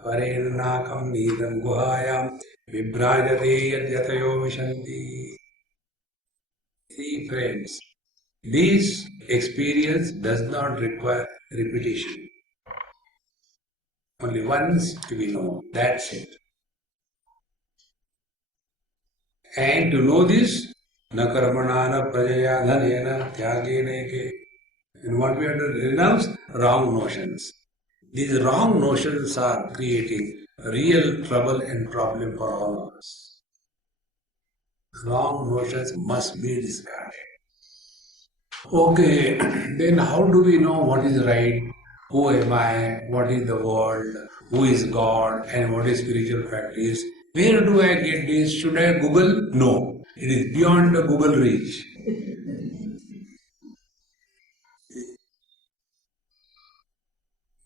Parenakam nidam guhayam vibhrajate yadyatayo vishanti. See, friends, this experience does not require repetition. Only once to be known. That's it. And to know this, na karmana na prajaya dhanena tyagena ke. And what we have to renounce? Wrong notions. These wrong notions are creating real trouble and problem for all of us. Wrong notions must be discarded. Okay, then how do we know what is right? Who am I? What is the world? Who is God? And what is spiritual practice? Where do I get this? Should I Google? No. It is beyond the Google reach.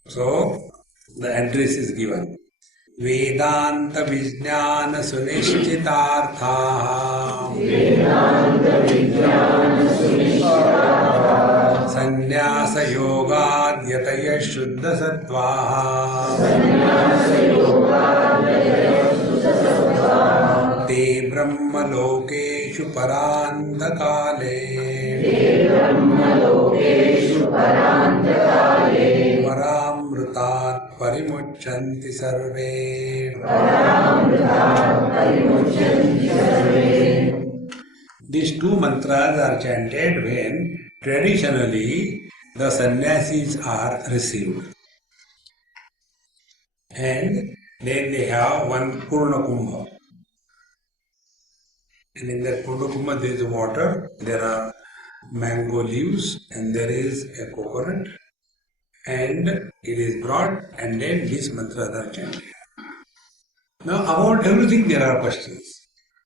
So, the address is given. Vedanta Vijnana Sunishchitartha Sannyasa Yoga Yataya Shuddha Sattvaha Te Brahma Lokeshu Parandakale Paramrutat Parimuchanti Sarve. These two mantras are chanted when traditionally the sannyasis are received. And then they have one Purna Kumbha. And in that Purna Kumbha there is water, there are mango leaves, and there is a coconut. And it is brought, and then these mantras are chanted. Now about everything there are questions.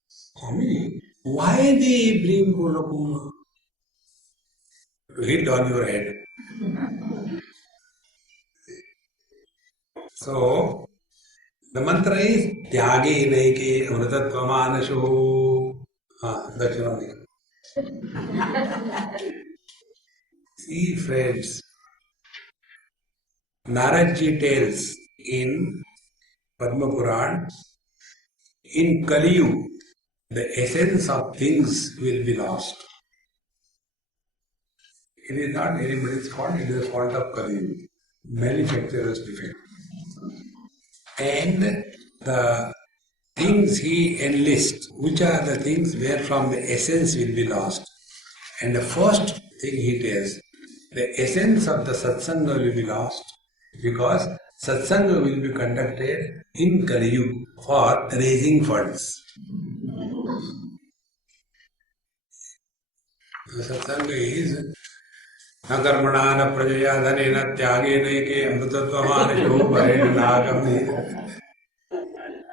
Swami, why they bring Purna Kumbha? to hit on your head. So, the mantra is Tyage Naike Amritatvamanesho. That's only. See, friends, Naradji tells in Padma Puran, in Kali Yuga, the essence of things will be lost. It is not anybody's fault, it is the fault of Kali Yuga. Manufacturer's defect. And the things he enlists, which are the things where from the essence will be lost. And the first thing he tells, the essence of the satsanga will be lost because satsanga will be conducted in Kali Yuga for raising funds. The satsanga is न कर्मणा न प्रजया धनेन त्यागे नैके अमृतत्वमानशो परेण नागम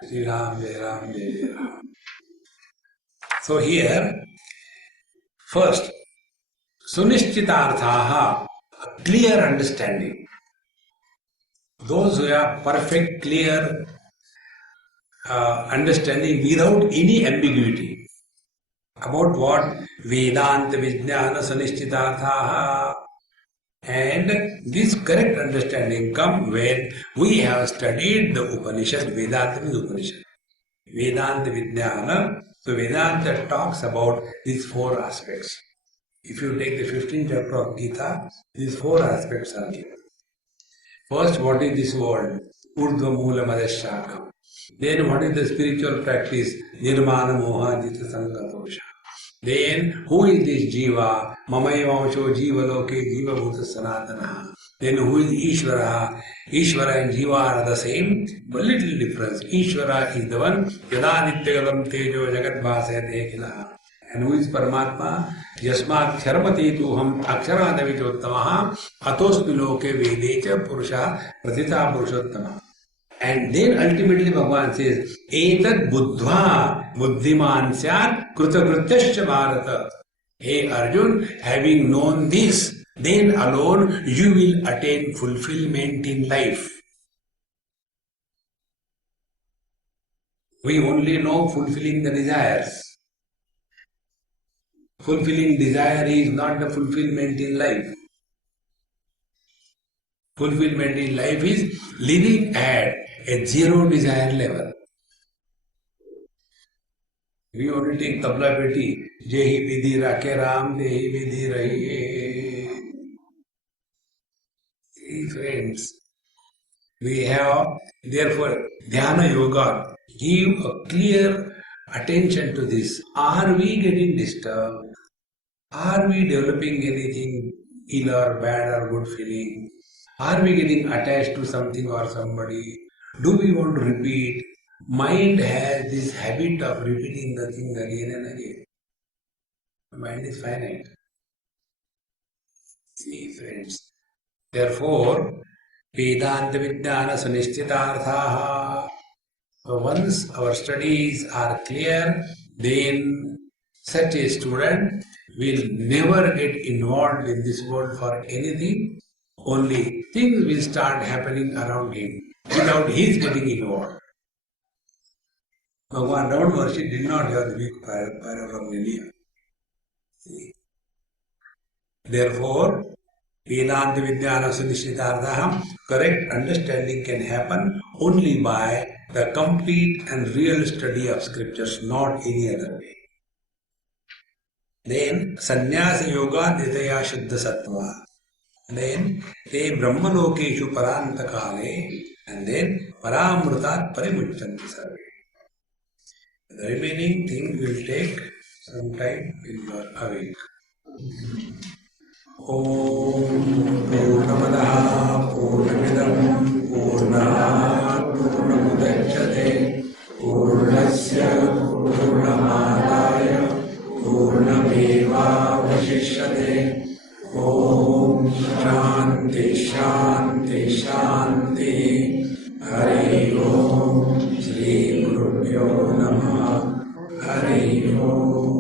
Sri Ram, Jai Ram, Jai Jai Ram. So here, first, sunishchitarthaha, clear understanding. Those who have perfect, clear understanding without any ambiguity about what Vedanta Vijnana Sunishchitarthaha. And this correct understanding comes when we have studied the Upanishad. Vedanta means Upanishad. Vedanta Vijnana. So Vedanta talks about these four aspects. If you take the 15th chapter of Gita, these four aspects are given. First, what is this world? Urdhva Mula Madhyashakam. Then what is the spiritual practice? Nirmana Moha Jita Sangha Dosha. Then, who is this Jiva? Mamayavamsho Jiva Loke Jiva Bhuta Sanatana. Then, who is Ishvara? Ishvara and Jiva are the same, but little difference. Ishvara is the one, Yada Nityagalam Tejo Jagat Bhasayate Ekila. And who is Paramatma? Yasmat Charamati Tuham Aksharadavitottamaha Atosmi Loke Vedecha Purusha Pratita Purushottama. And then ultimately Bhagavan says, Etad buddhva buddhiman syat krutagrutyascha bharata. Hey Arjun, having known this, then alone you will attain fulfillment in life. We only know fulfilling the desires. Fulfilling desire is not the fulfillment in life. Fulfillment in life is living at a zero desire level. We only take tabla peti, Jehi vidhi rakhe Ram, Dehi vidhi rahiye. Friends, we have, therefore, Dhyana Yoga, give a clear attention to this. Are we getting disturbed? Are we developing anything ill or bad or good feeling? Are we getting attached to something or somebody? Do we want to repeat? Mind has this habit of repeating the thing again and again. Mind is finite. See, friends. Therefore, Vedanta Vijnana Sunishchitarthaha. Once our studies are clear, then such a student will never get involved in this world for anything. Only things will start happening around him without his getting involved. Bhagavan Ravan did not have the big para from India. Therefore, Vedanta Vijnana Sunishchitarthaha, correct understanding can happen only by the complete and real study of scriptures, not any other way. Then, Sannyasa Yoga Nitaya Shuddha Sattva. Then, Te Brahmalokeshu Paranta Kale, and then Paramrutat Parimuchanti Sarve. The remaining thing will take some time when you are awake. Om Purnamadaha Purnamidam Purnat Purnamudachyate Purnasya Purnamadaya Purnameva Vashishyate. Om Shanti Shanti Shanti. Hari Om. Shri Gurubhyo Namaha. Hari Om.